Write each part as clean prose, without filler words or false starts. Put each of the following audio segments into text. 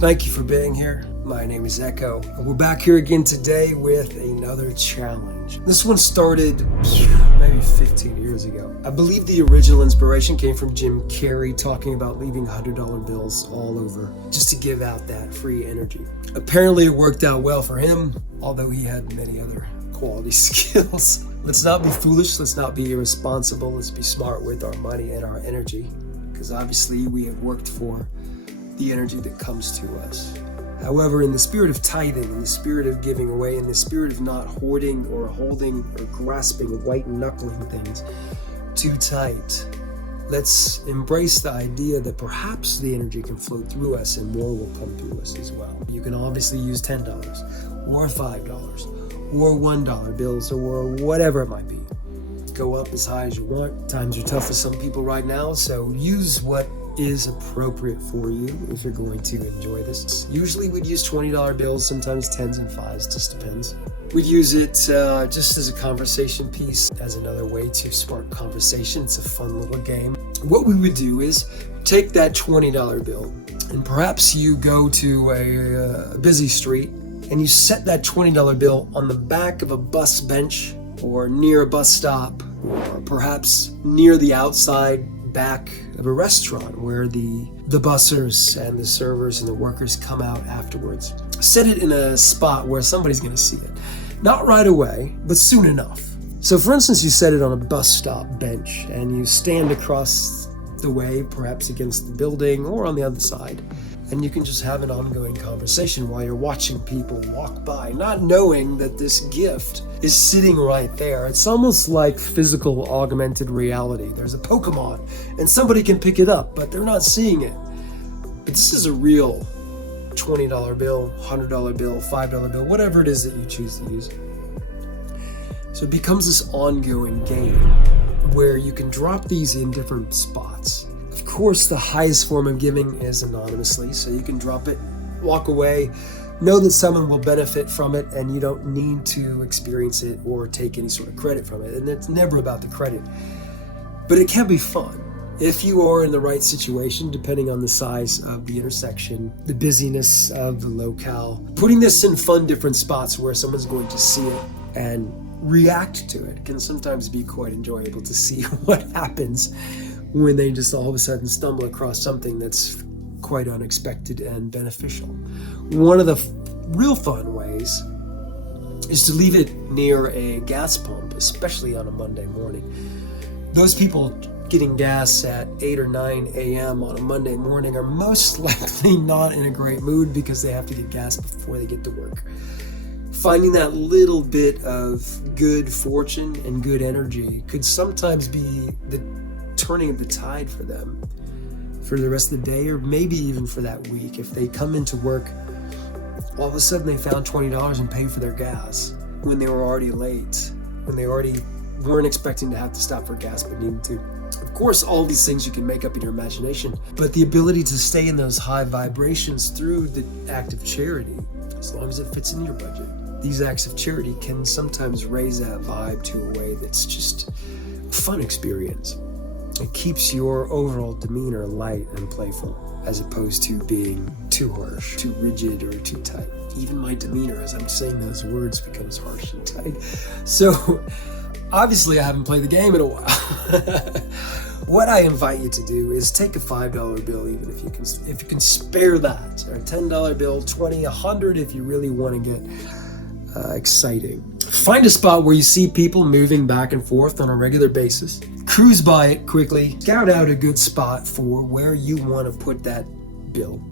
Thank you for being here. My name is Echo, and we're back here again today with another challenge. This one started maybe 15 years ago. I believe the original inspiration came from Jim Carrey talking about leaving $100 bills all over just to give out that free energy. Apparently it worked out well for him, although he had many other quality skills. Let's not be foolish, let's not be irresponsible, let's be smart with our money and our energy, because obviously we have worked for the energy that comes to us. However, in the spirit of tithing, in the spirit of giving away, in the spirit of not hoarding or holding or grasping, white-knuckling things too tight, let's embrace the idea that perhaps the energy can flow through us and more will come through us as well. You can obviously use $10 or $5 or $1 bills or whatever it might be. Go up as high as you want. Times are tough for some people right now, so use what is appropriate for you if you're going to enjoy this. Usually we'd use $20 bills, sometimes 10s and 5s, just depends. We'd use it just as a conversation piece, as another way to spark conversation. It's a fun little game. What we would do is take that $20 bill and perhaps you go to a busy street and you set that $20 bill on the back of a bus bench or near a bus stop or perhaps near the outside back of a restaurant where the bussers and the servers and the workers come out afterwards. Set it in a spot where somebody's going to see it. Not right away, but soon enough. So for instance, you set it on a bus stop bench and you stand across the way, perhaps against the building or on the other side, and you can just have an ongoing conversation while you're watching people walk by, not knowing that this gift is sitting right there. It's almost like physical augmented reality. There's a Pokemon and somebody can pick it up, but they're not seeing it. But this is a real $20 bill, $100 bill, $5 bill, whatever it is that you choose to use. So it becomes this ongoing game where you can drop these in different spots. Of course, the highest form of giving is anonymously, so you can drop it, walk away, know that someone will benefit from it, and you don't need to experience it or take any sort of credit from it. And it's never about the credit. But it can be fun if you are in the right situation, depending on the size of the intersection, the busyness of the locale. Putting this in fun, different spots where someone's going to see it and react to it can sometimes be quite enjoyable to see what happens when they just all of a sudden stumble across something that's quite unexpected and beneficial. One of the real fun ways is to leave it near a gas pump, especially on a Monday morning. Those people getting gas at 8 or 9 a.m. on a Monday morning are most likely not in a great mood because they have to get gas before they get to work. Finding that little bit of good fortune and good energy could sometimes be the turning of the tide for them for the rest of the day, or maybe even for that week. If they come into work, all of a sudden they found $20 and paid for their gas when they were already late, when they already weren't expecting to have to stop for gas but needed to. Of course, all these things you can make up in your imagination, but the ability to stay in those high vibrations through the act of charity, as long as it fits in your budget. These acts of charity can sometimes raise that vibe to a way that's just a fun experience. It keeps your overall demeanor light and playful, as opposed to being too harsh, too rigid, or too tight. Even my demeanor as I'm saying those words becomes harsh and tight. So, obviously I haven't played the game in a while. What I invite you to do is take a $5 bill, even if you can spare that, or a $10 bill, 20, 100 if you really want to get exciting. Find a spot where you see people moving back and forth on a regular basis. Cruise by it quickly. Scout out a good spot for where you want to put that bill.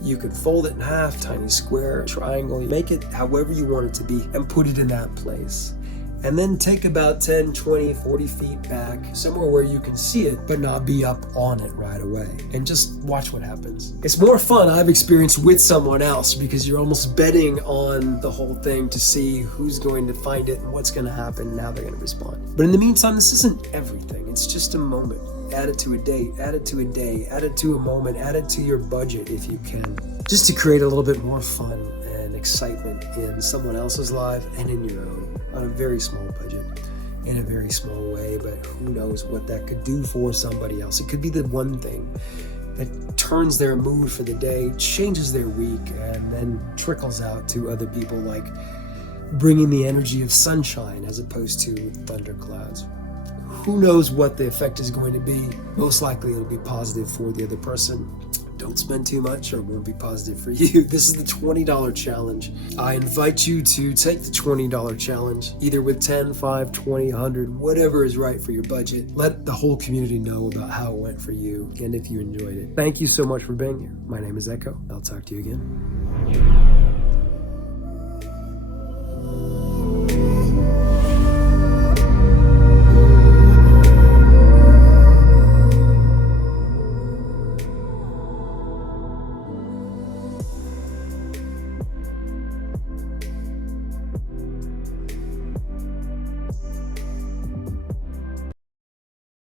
You can fold it in half, tiny square, triangle, make it however you want it to be, and put it in that place. And then take about 10, 20, 40 feet back, somewhere where you can see it, but not be up on it right away. And just watch what happens. It's more fun, I've experienced, with someone else, because you're almost betting on the whole thing to see who's going to find it and what's going to happen and how they're going to respond. But in the meantime, this isn't everything. It's just a moment. Add it to a date, add it to a day, add it to a moment, add it to your budget if you can. Just to create a little bit more fun and excitement in someone else's life and in your own, on a very small budget, in a very small way, but who knows what that could do for somebody else. It could be the one thing that turns their mood for the day, changes their week, and then trickles out to other people, like bringing the energy of sunshine as opposed to thunderclouds. Who knows what the effect is going to be? Most likely it'll be positive for the other person. Don't spend too much or it won't be positive for you. This is the $20 challenge. I invite you to take the $20 challenge, either with 10, 5, 20, 100, whatever is right for your budget. Let the whole community know about how it went for you and if you enjoyed it. Thank you so much for being here. My name is Echo. I'll talk to you again.